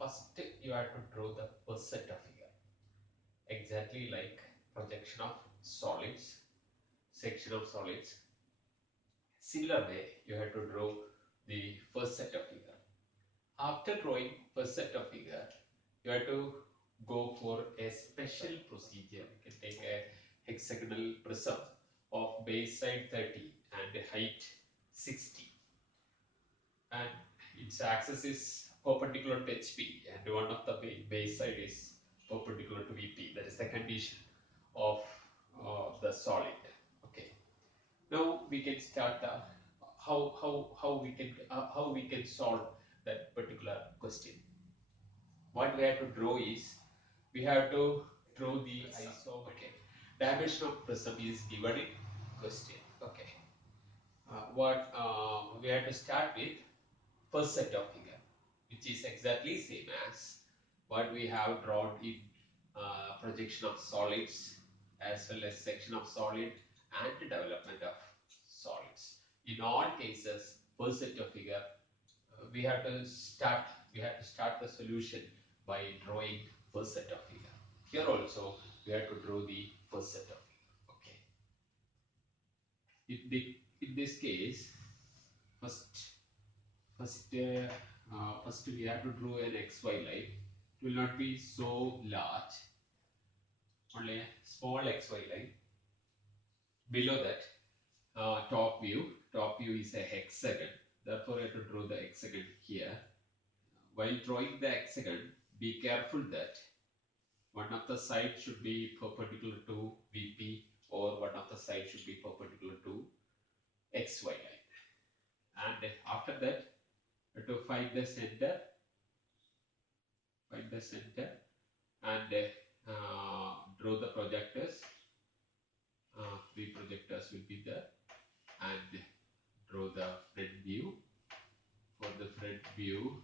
First, you have to draw the percenter figure, exactly like projection of solids, section of solids. Similar way, you have to draw the first set of figure. After drawing first set of figure, you have to go for a special procedure. You can take a hexagonal prism of base side 30 and height 60, and its axis is perpendicular to HP, and one of the base side is perpendicular to VP. That is the condition of the solid. Okay. Now we can start the how we can solve that particular question. What we have to draw is we have to draw the isometric. Okay. Dimension of prism is given in question. Okay. What we have to start with first set of figure, which is exactly same as what we have drawn in projection of solids as well as section of solid and development of solids. In all cases, first set of figure, we have to start the solution by drawing first set of figure. Here also we have to draw the first set of figure. Okay. In this case, first first we have to draw an XY line. It will not be so large, only a small XY line. Below that, top view is a hexagon. Therefore, I have to draw the hexagon here. While drawing the hexagon, be careful that one of the sides should be perpendicular to VP, or one of the sides should be perpendicular to XY line. And after that, to find the center, and draw the projectors. Three projectors will be there, and draw the front view. For the front view,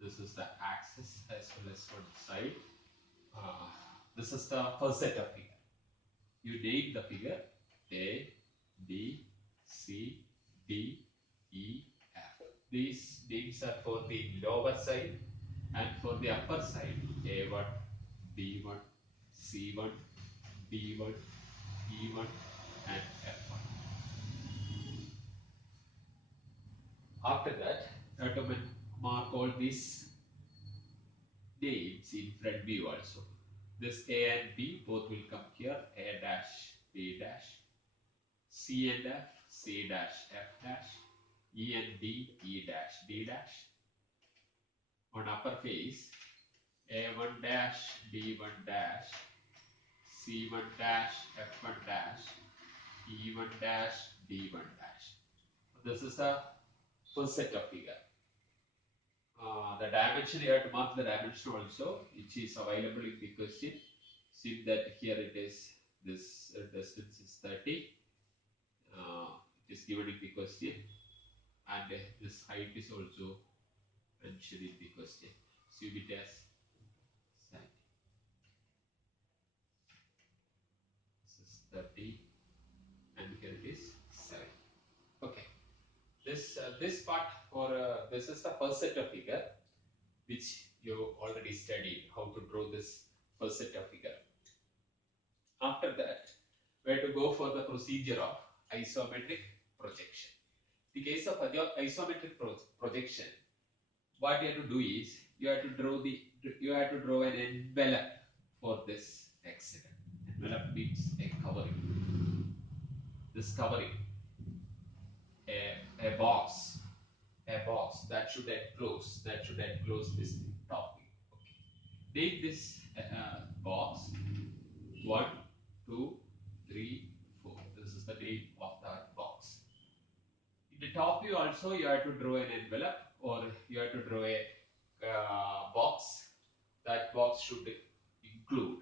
this is the axis as well as one side. This is the first set of figure. You name the figure A, B, C, D, E, F. These names are for the lower side, and for the upper side, A1, B1, C1, D1, E1, and F1. After that, you have to mark all these names in front view also. This A and B both will come here. A dash, B dash, C and F, C dash, F dash, E and D, E dash, D dash. On upper face, A1 dash, B1 dash, C1 dash, F1 dash, E1 dash, D1 dash. This is the first set of figure. The dimension, you have to mark the dimension also, which is available in the question. See that here it is, this distance is 30. It is given in the question, and this height is also mentioned in the question. See it as 70. This is 30, and here it is 7. Okay. This part, or this is the first set of figure which you already studied how to draw this first set of figure. After that, we have to go for the procedure of isometric projection. In the case of isometric projection, what you have to do is you have to draw an envelope for this hexagon. Envelope means a covering. This covering, a box, that should enclose this top view. Okay. Take this box 1, 2, 3, 4. This is the name of that box. In the top view also you have to draw an envelope, or you have to draw a box. That box should include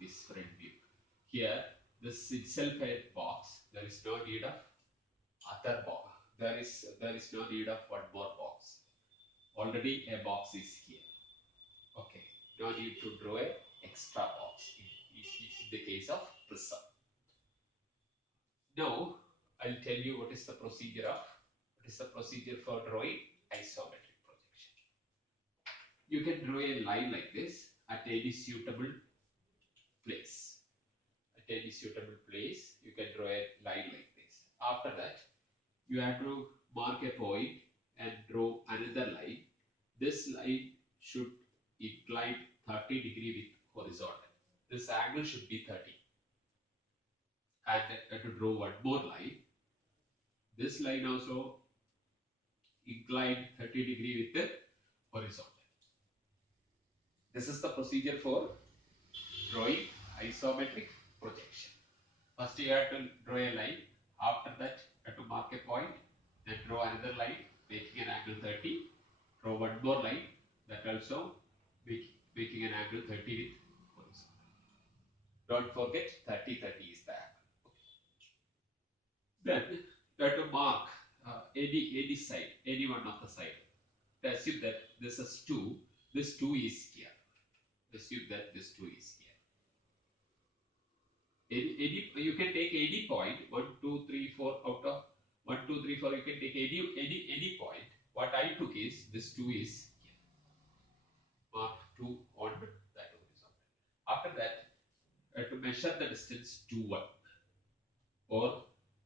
this front view. Here, this itself a box. There is no need of other box. There is no need of one more box. Already a box is here. Okay. No need to draw a extra box in the case of prism. Now, I'll tell you what is the procedure for drawing isometric projection. you can draw a line like this at any suitable place. At any suitable place, you can draw a line like this. After that, you have to mark a point and draw another line. This line should incline 30 degree with horizontal. This angle should be 30. And to draw one more line, this line also incline 30 degree with the horizontal. This is the procedure for drawing isometric projection. First you have to draw a line, after that you have to mark a point, then draw another line making an angle 30, draw one more line that also making an angle 30 with horizontal. Don't forget 30 is the angle. Then you have to mark any side, any one of the side. Assume that this is 2, this 2 is here. Assume that this 2 is here. You can take any point 1, 2, 3, 4 out of 1, 2, 3, 4. You can take any point. What I took is this 2 is here. Mark 2 on that horizontal. After that, to measure the distance to 1, or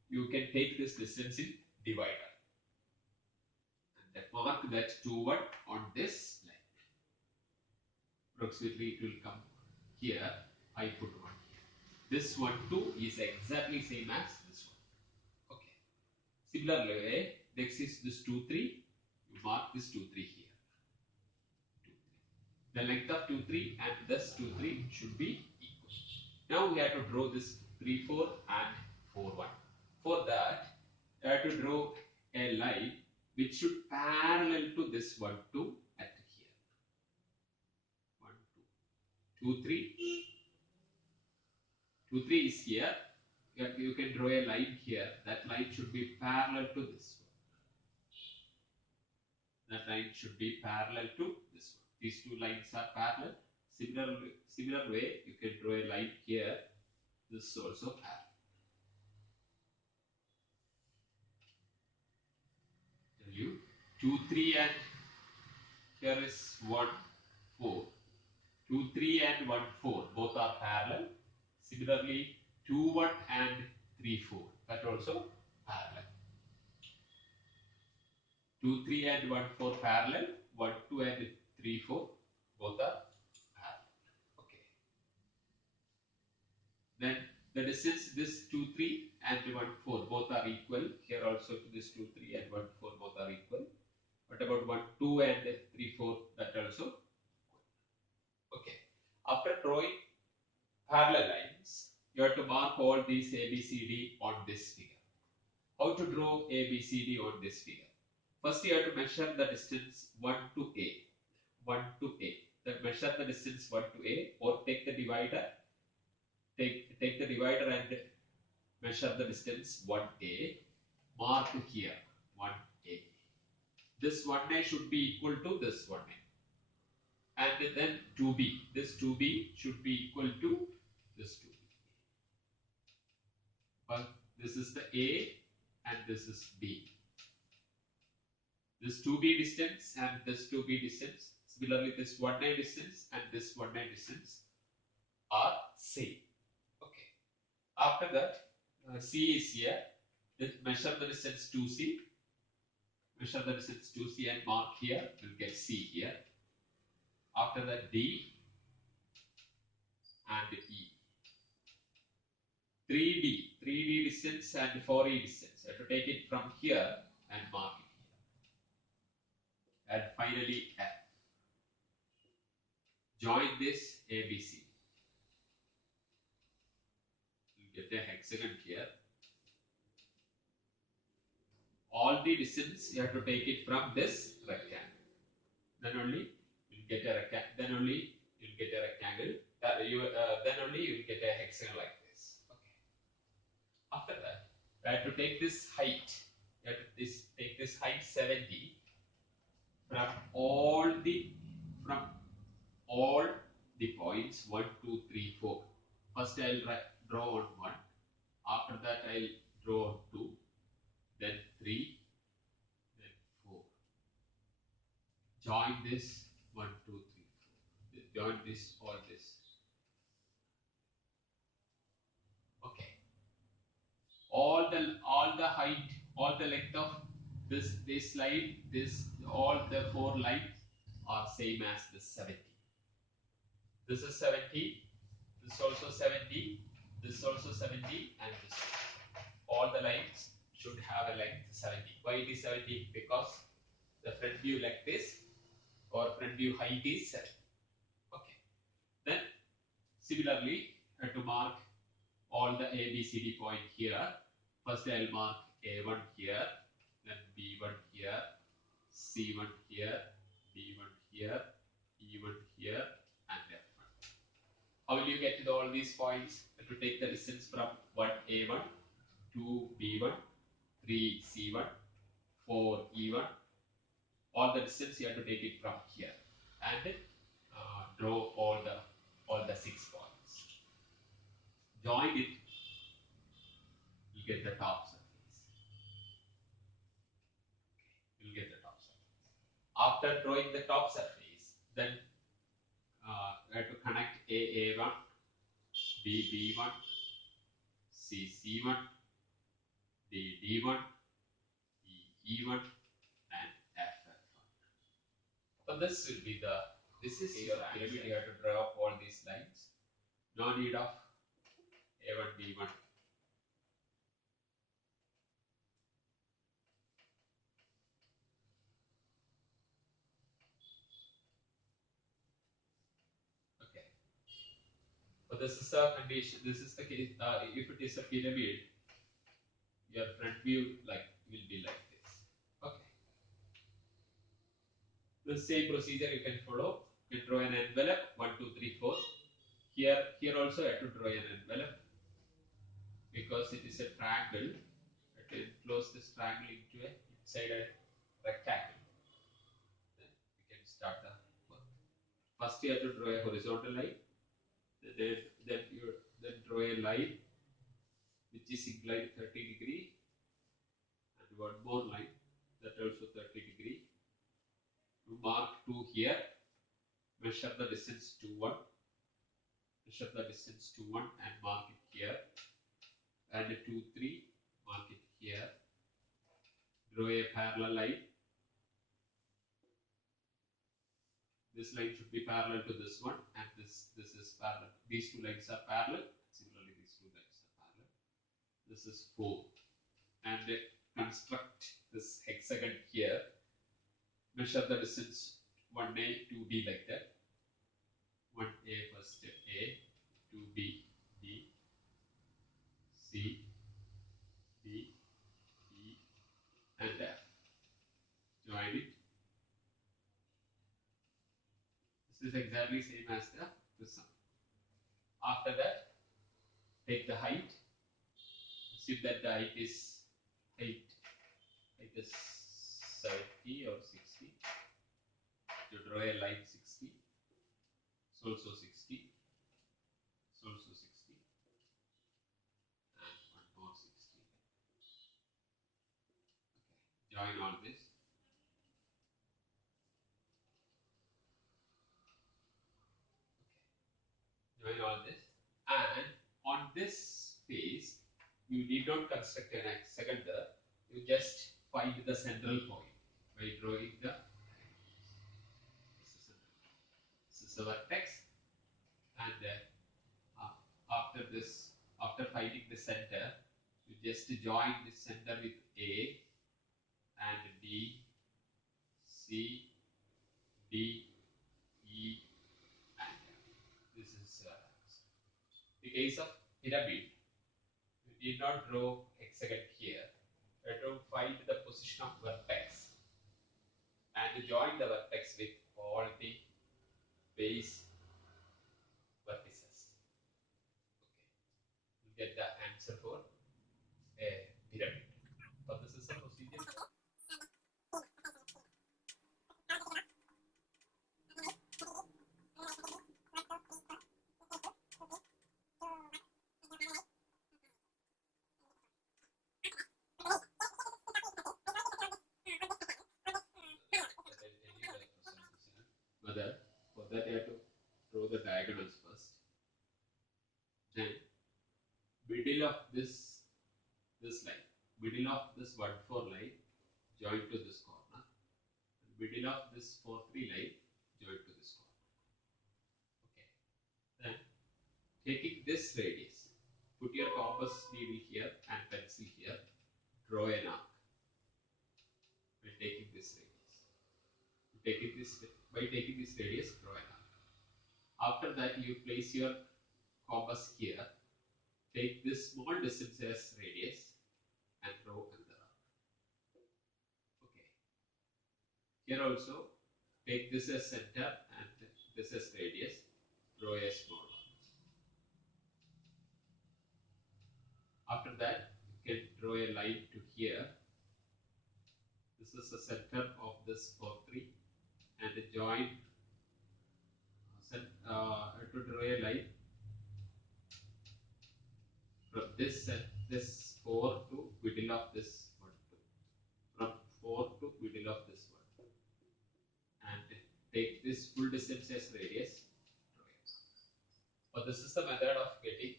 you can take this distance in divider and mark that 2, 1 on this line. Approximately it will come here. I put 1 here. This 1, 2 is exactly same as this one. Okay. Similarly, next is this 2, 3. You mark this 2, 3 here. 2, 3. The length of 2, 3 and this 2, 3 should be equal. Now we have to draw this 3, 4 and 4, 1. For that, I have to draw a line which should parallel to this 1, 2 at here. 1, 2, 2, 3. 2, 3 is here. You can draw a line here. That line should be parallel to this one. That line should be parallel to this one. These two lines are parallel. Similar way, you can draw a line here. This is also parallel. Tell you 2, 3 and here is 1, 4. 2, 3 and 1, 4. Both are parallel. Similarly, 2, 1 and 3, 4. That also parallel. 2, 3 and 1, 4 parallel. 1, 2 and 3, 4 both are parallel. Okay. Then the distance this 2, 3 and 1, 4 both are equal. Here also to this 2, 3 and 1, 4 both are equal. What about 1, 2 and 3, 4? That also equal. Okay. After drawing parallel lines, you have to mark all these A, B, C, D on this figure. How to draw A, B, C, D on this figure? First, you have to measure the distance 1 to A. 1 to A. Then measure the distance 1 to A, or take the divider. Take the divider and measure the distance 1A. Mark here 1A. This 1A should be equal to this 1A. And then 2B. This 2B should be equal to this 2B. But this is the A and this is B. This 2B distance and this 2B distance. Similarly, this 1A distance and this 1A distance are same. Okay. After that, C is here. Measure the distance 2C. Measure the distance 2C and mark here. You'll get C here. After that, D and E. 3D distance and 4E distance. You have to take it from here and mark it here. And finally, F. Join this ABC. You get a hexagon here. All the distance you have to take it from this rectangle. Then only you'll get a rectangle. Then only you'll get a rectangle. Then only you'll get a hexagon like this. Okay. After that, you have to take this height. You have to take this height 70 from all the points 1, 2, 3, 4. First I'll draw on 1. After that I'll draw on 2. Then 3. Then 4. Join this 1, 2, 3, 4. Join this, all this. Okay. All the height, all the length of this line, this all the four lines are same as the 70. This is 70. This is also 70. This is also 70, and this one. All the lines should have a length 70. Why it is 70? Because the front view length is, or front view height is 70. Okay. Then similarly, to mark all the A, B, C, D point here. First I'll mark A1 here, then B1 here, C1 here, D1 here, E1 here, and F1. How will you get to all these points? To take the distance from 1A1, 2B1, 3C1, 4E1. All the distance you have to take it from here, and draw all the 6 points. Join it, you get the top surface. You'll get the top surface. After drawing the top surface, then you have to connect A1, B1, C1, D1, E1, and F1. So this is your answer. You have to draw up all these lines. No need of A1, B1. Okay. So this is a condition. This is the case. If it is a pyramid, your front view will be like this. Okay. The same procedure you can follow. You draw an envelope 1, 2, 3, 4. Here also I have to draw an envelope because it is a triangle. I can close this triangle into inside a rectangle. Then we can start the work. First you have to draw a horizontal line. Then draw a line which is inclined 30 degree, and one more line that also 30 degree. To mark 2 here, measure the distance to 1. Measure the distance to 1 and mark it here. And 2, 3, mark it here. Draw a parallel line. This line should be parallel to this one, and this is parallel. These two lines are parallel. Similarly, these two lines are parallel. This is 4. And construct this hexagon here. Measure the distance 1A, 2B like that. 1A first A, 2B, B, C, D, E, and F. Join it. This is exactly same as the prism. After that, take the height. Assume that the height is 70 or 60. You draw a line 60. It's also 60. It's also 60. And one more 60. Okay. Join all this. Okay. Join all this. And on this face, you need not construct an hexagon there. You just find the central point by drawing the. This is a vertex, and after this, after finding the center, you just join the center with A and B, C, D, E, and F. This is the case of pyramid. You need not draw hexagon here. You have to find the position of vertex and join the vertex with all the base vertices. Okay, you get the answer for a pyramid. So this is a procedure. method. For that, you have to draw the diagonals first. Then middle of this line, middle of this 1 4 line, join to this corner. Middle of this 4 3 line, join to this corner. Okay. Then taking this radius, put your compass needle here and pencil here. Draw an arc by taking this radius. By taking this radius, draw an arc. After that, you place your compass here. Take this small distance as radius and draw another arc. Okay. Here also, take this as center and this as radius. Draw a small arc. After that, you can draw a line to here. This is the center of this 4 3 and join to draw a line from this 4 to middle of this 1 2. From 4 to middle of this 1 2. And take this full distance as radius. So this is the method of getting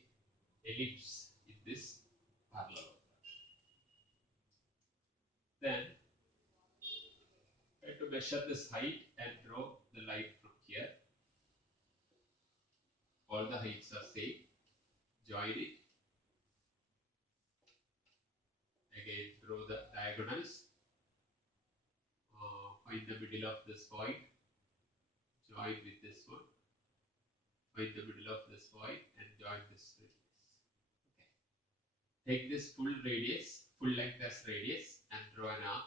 ellipse in this parallelogram. Then try to measure this height and draw the line from here. All the heights are same. Join it. Again, draw the diagonals. Find the middle of this point. Join with this one. Find the middle of this point and join this radius. Okay. Take this full radius, full length as radius, and draw an arc.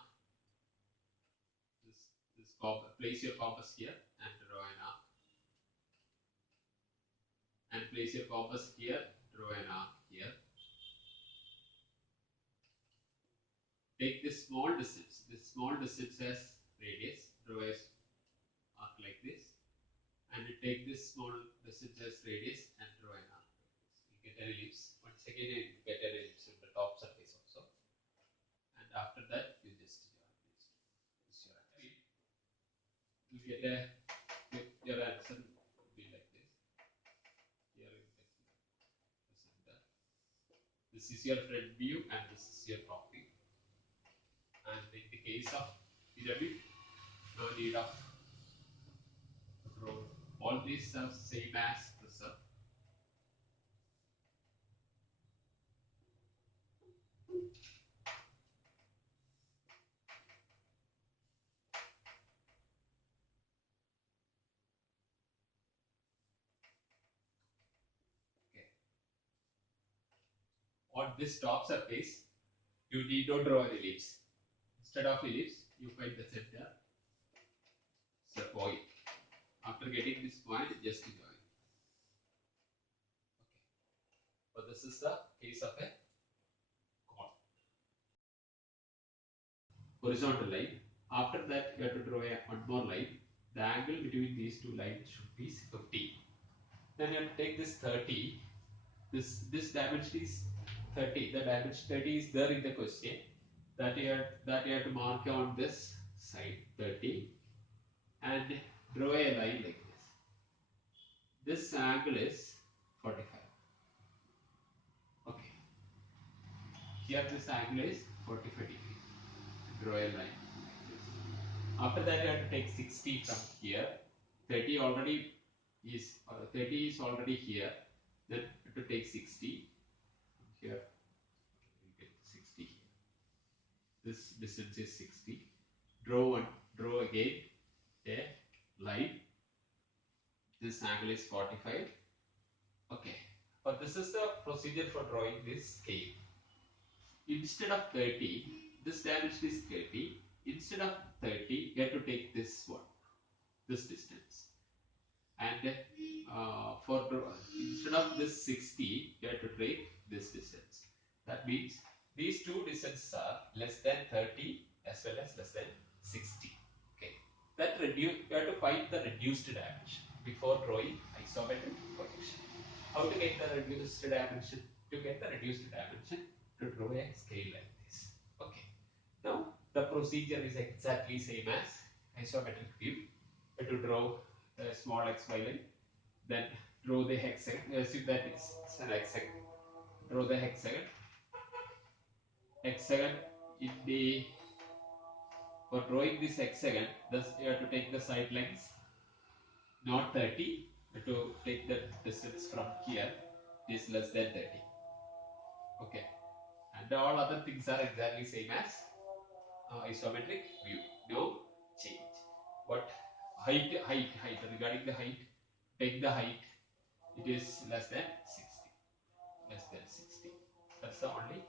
Place your compass here and draw an arc. And place your compass here, draw an arc here. Take this small distance as radius, draw an arc like this. And take this small distance as radius and draw an arc like this. You get an ellipse. Once again, you get an ellipse on the top surface also. And after that, you just join this. You get your answer will be like this. Here you can see the center. This is your front view and this is your top view. And in the case of pyramid, no need of draw. All these are same as prism. Okay. On this top surface, you need not draw an ellipse. Instead of ellipse, you find the center. It's a point. After getting this point, just join. Okay. So this is the case of a cone. Horizontal line. After that, you have to draw one more line. The angle between these two lines should be 50. Then you have to take this 30. This dimension is 30. The dimension 30 is there in the question. That you have to mark on this side 30 and draw a line like this. This angle is 45. Okay. Here this angle is 45 degrees. Draw a line like this. After that, you have to take 60 from here. 30 already is 30 is already here. Then you have to take 60 from here. You get 60 here. This distance is 60. Draw again a line. This angle is 45. Okay. But this is the procedure for drawing this scale. Instead of 30, this dimension is 30. Instead of 30, you have to take this one, this distance. And instead of this 60, you have to take this distance. That means these two distances are less than 30 as well as less than 60. Okay. You have to find the reduced dimension before drawing isometric projection. How to get the reduced dimension? To get the reduced dimension, to draw a scale like this. Okay. Now the procedure is exactly same as isometric view. To draw a small xy line. Then draw the hexagon. Assume that it's an hexagon. Draw the hexagon. Hexagon in the for drawing this hexagon, thus you have to take the side lengths not 30. You have to take the distance from here. It is less than 30. Okay, and all other things are exactly same as isometric view. No change. What height? Regarding the height, take the height. It is less than 60. Less than 60. That's the only